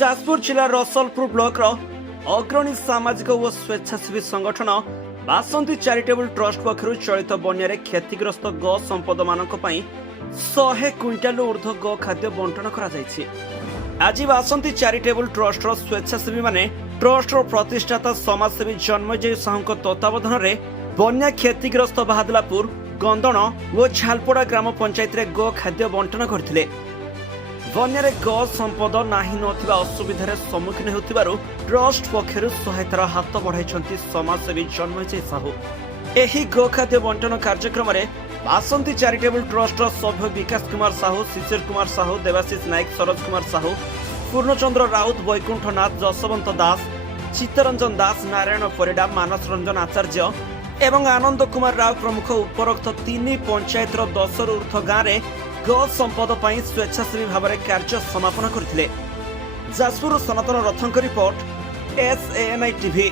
जाजपुर जिला रसलपुर ब्लॉक अग्रणी सामाजिक और स्वेच्छासेवी संगठन बासंती चैरिटेबल ट्रस्ट पक्षर चलित बन्या क्षतिग्रस्त गो संपद मान 100 क्विंटाल ऊर्ध्व गो खाद्य बंटन कर आज बासंती चैरिटेबल ट्रस्ट स्वेच्छासेवी माने ट्रस्ट प्रतिष्ठाता समाजसेवी जन्मजय साहू तत्वावधान में बन्या क्षतिग्रस्त बहादुलापुर गंदण और झालपड़ा ग्राम पंचायत रे गो खाद्य बंटन करथिले। बन्या गो संपद नाही नथिबा असुविधार सम्मुखीन हेउथिबारु ट्रस्ट पक्षर सहायतार हाथ बढ़ाई समाजसेवी जन्मजय साहू। एही गो खाद्य बंटन कार्यक्रम में बासंती चैरिटेबल ट्रस्ट सभ्य विकास कुमार साहू, शिशिर कुमार साहू, देवाशीष नायक, सरोज कुमार साहू, पूर्णचंद्र राउत, वैकुंठ नाथ, जसवंत दास, चित्तरंजन दास, नारायण परिडा, मानस रंजन आचार्य एवं आनंद कुमार राव प्रमुख उपरोक्त 3 पंचायत 10 ऊर्ध्व गाँव में गो संपद पर स्वेच्छासेवी भाव में कार्य समापन करथिले। जाजपुर सनातन रथंक रिपोर्ट SANI TV।